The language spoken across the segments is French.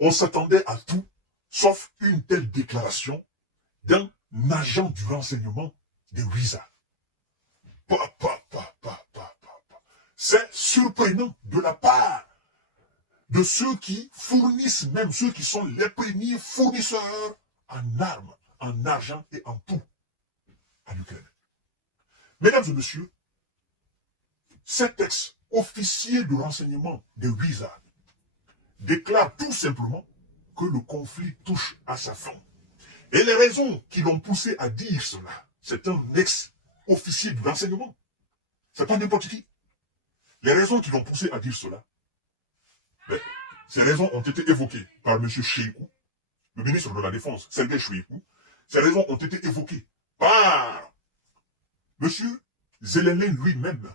On s'attendait à tout, sauf une telle déclaration d'un agent du renseignement de WISA. C'est surprenant de la part de ceux qui fournissent, même ceux qui sont les premiers fournisseurs en armes, en argent et en tout à l'Ukraine. Mesdames et messieurs, cet ex-officier de renseignement de WISA déclare tout simplement que le conflit touche à sa fin. Et les raisons qui l'ont poussé à dire cela, c'est un ex-officier du renseignement. C'est pas n'importe qui. Les raisons qui l'ont poussé à dire cela, ben, ces raisons ont été évoquées par M. Shoigu, le ministre de la Défense, Sergei Shoigu. Ces raisons ont été évoquées par M. Zelensky lui-même.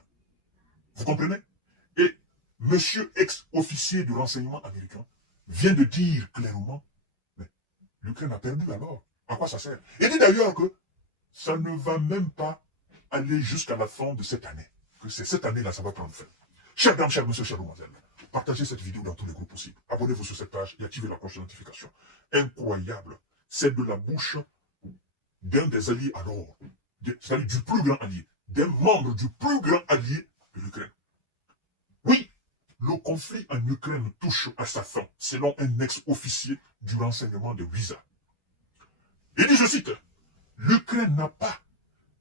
Vous comprenez? Et M. ex-officier du renseignement américain vient de dire clairement, mais l'Ukraine a perdu alors. À quoi ça sert? Il dit d'ailleurs que ça ne va même pas aller jusqu'à la fin de cette année. Que c'est cette année-là, ça va prendre fin. Chers dames, chers messieurs, chers demoiselles, partagez cette vidéo dans tous les groupes possibles. Abonnez-vous sur cette page et activez la cloche de notification. Incroyable. C'est de la bouche d'un des alliés alors, c'est-à-dire du plus grand allié, d'un membre du plus grand allié de l'Ukraine. Oui, le conflit en Ukraine touche à sa fin, selon un ex-officier du renseignement de WISA. Il dit, je cite, l'Ukraine n'a pas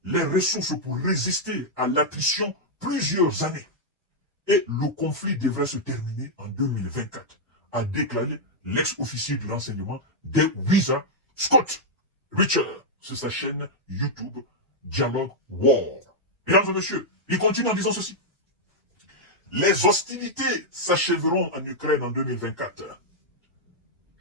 les ressources pour résister à l'attrition plusieurs années. Et le conflit devrait se terminer en 2024, a déclaré l'ex-officier du renseignement de WISA, Scott Richard, sur sa chaîne YouTube Dialogue War. Mesdames et messieurs, il continue en disant ceci. Les hostilités s'achèveront en Ukraine en 2024.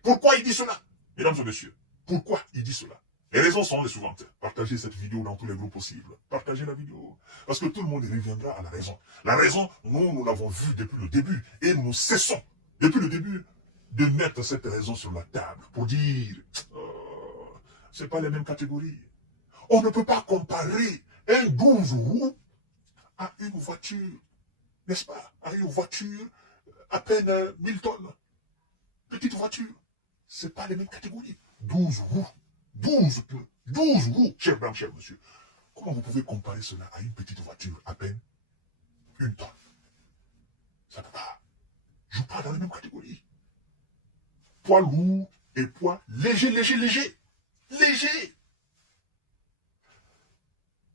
Pourquoi il dit cela? Mesdames et messieurs, pourquoi il dit cela? Les raisons sont les suivantes. Partagez cette vidéo dans tous les groupes possibles. Partagez la vidéo. Parce que tout le monde reviendra à la raison. La raison, nous l'avons vue depuis le début. Et nous cessons, depuis le début, de mettre cette raison sur la table pour dire, c'est pas les mêmes catégories. On ne peut pas comparer un 12 roues à une voiture, n'est-ce pas? À une voiture à peine 1000 tonnes. Petite voiture. C'est pas les mêmes catégories. 12 roues. 12 roues, chers dames, chers monsieur. Comment vous pouvez comparer cela à une petite voiture à peine 1 tonne? Ça ne peut pas. Je parle dans la même catégorie. Poids lourd et poids léger.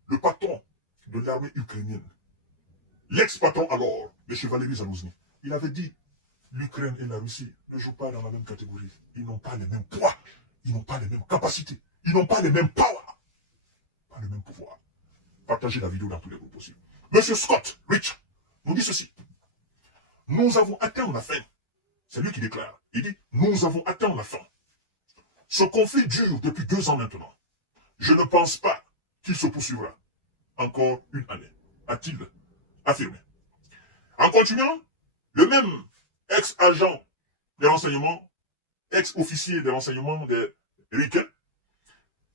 Le patron de l'armée ukrainienne, l'ex-patron alors, M. Valéry Zalouzny, il avait dit, l'Ukraine et la Russie ne jouent pas dans la même catégorie. Ils n'ont pas les mêmes poids. Ils n'ont pas les mêmes capacités. Ils n'ont pas les mêmes powers. Pas le même pouvoir. Partagez la vidéo dans tous les groupes possibles. Monsieur Scott Rich nous dit ceci. Nous avons atteint la fin. C'est lui qui déclare. Il dit, nous avons atteint la fin. Ce conflit dure depuis 2 ans maintenant. Je ne pense pas qu'il se poursuivra encore une année, a-t-il affirmé. En continuant, le même ex-agent des renseignements, ex-officier des renseignements des ricains,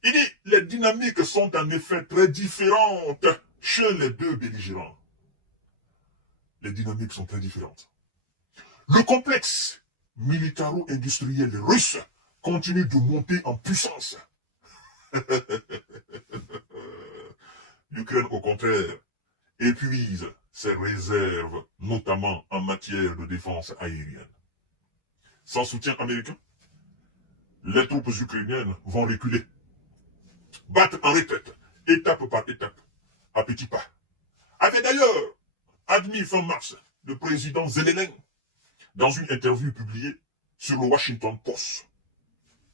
il dit, les dynamiques sont en effet très différentes chez les deux belligérants. Les dynamiques sont très différentes. Le complexe militaro-industriel russe continue de monter en puissance. L'Ukraine, au contraire, épuise ses réserves, notamment en matière de défense aérienne. Sans soutien américain, les troupes ukrainiennes vont reculer, battre en retraite, étape par étape, à petits pas. Avait d'ailleurs admis fin mars le président Zelensky dans une interview publiée sur le Washington Post.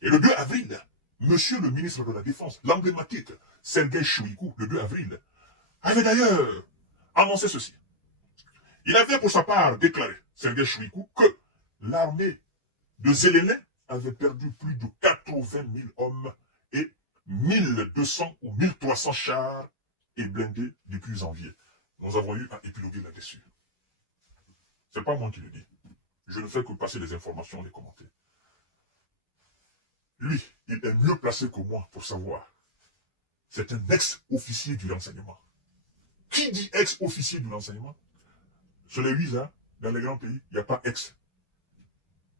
Et le 2 avril, monsieur le ministre de la Défense, l'emblématique Sergei Shoigu, le 2 avril, avait d'ailleurs annoncé ceci. Il avait pour sa part déclaré, Sergei Shoigu, que l'armée de Zelensky avait perdu plus de 80 000 hommes et 1200 ou 1300 chars et blindés depuis janvier. Nous avons eu à épiloguer là-dessus. C'est pas moi qui le dis. Je ne fais que passer les informations, les commenter. Lui, il est mieux placé que moi pour savoir. C'est un ex-officier du renseignement. Qui dit ex-officier du renseignement? Sur les 8 ans, dans les grands pays, il n'y a pas ex.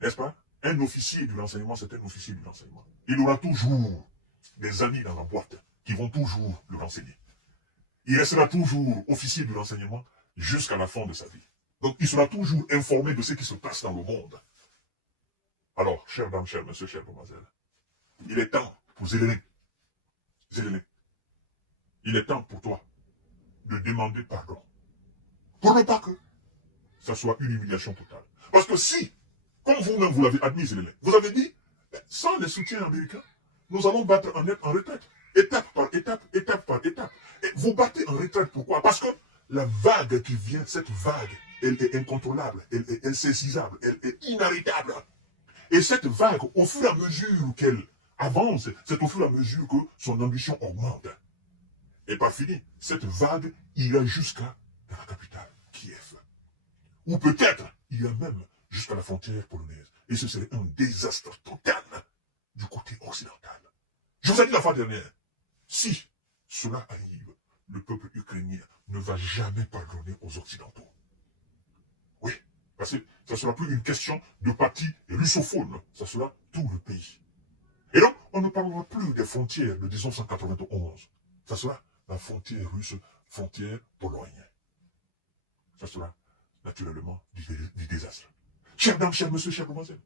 N'est-ce pas? Un officier du renseignement, c'est un officier du renseignement. Il aura toujours des amis dans la boîte qui vont toujours le renseigner. Il restera toujours officier du renseignement jusqu'à la fin de sa vie. Donc, il sera toujours informé de ce qui se passe dans le monde. Alors, chères dames, chers messieurs, chères demoiselles, il est temps pour Zelensky, il est temps pour toi de demander pardon. Pour ne pas que ça soit une humiliation totale. Parce que si, comme vous-même vous l'avez admis, Zelensky, vous avez dit, sans les soutiens américains, nous allons battre en retraite. Étape par étape, étape par étape. Et vous battez en retraite, pourquoi? Parce que la vague qui vient, cette vague, elle est incontrôlable, elle est insaisissable, elle est inarrêtable. Et cette vague, au fur et à mesure qu'elle avance, c'est au fur et à mesure que son ambition augmente. Et par fini, cette vague ira jusqu'à la capitale, Kiev. Ou peut-être, il y a même jusqu'à la frontière polonaise. Et ce serait un désastre total du côté occidental. Je vous ai dit la fois dernière, si cela arrive, le peuple ukrainien ne va jamais pardonner aux Occidentaux. Oui, parce que ça ne sera plus une question de parti russophone, ça sera tout le pays. Et donc, on ne parlera plus des frontières de 1991. Ça sera la frontière russe, frontière polonaise. Ça sera naturellement du désastre. Chers dames, chers messieurs, chers demoiselles,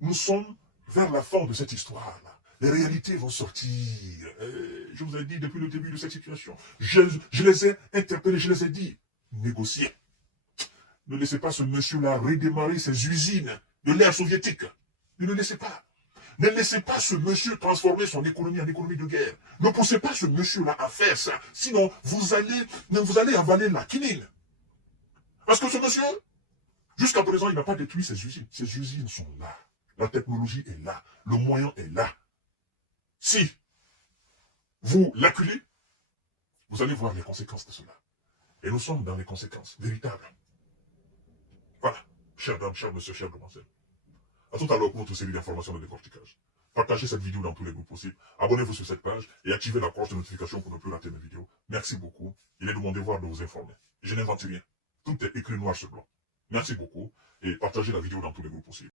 nous sommes vers la fin de cette histoire-là. Les réalités vont sortir. Je vous ai dit depuis le début de cette situation. Je les ai interpellés, je les ai dit, négociez. Ne laissez pas ce monsieur-là redémarrer ses usines de l'ère soviétique. Ne le laissez pas. Ne laissez pas ce monsieur transformer son économie en économie de guerre. Ne poussez pas ce monsieur-là à faire ça. Sinon, vous allez avaler la quinine. Parce que ce monsieur, jusqu'à présent, il n'a pas détruit ses usines. Ses usines sont là. La technologie est là. Le moyen est là. Si vous l'acculez, vous allez voir les conséquences de cela. Et nous sommes dans les conséquences véritables. Voilà, chers dames, chers messieurs, chers demoiselles. À tout à l'heure pour notre série d'informations de décortiquage. Partagez cette vidéo dans tous les groupes possibles. Abonnez-vous sur cette page et activez la cloche de notification pour ne plus rater mes vidéos. Merci beaucoup. Il est de mon devoir de vous informer. Je n'invente rien. Tout est écrit noir sur blanc. Merci beaucoup et partagez la vidéo dans tous les groupes possibles.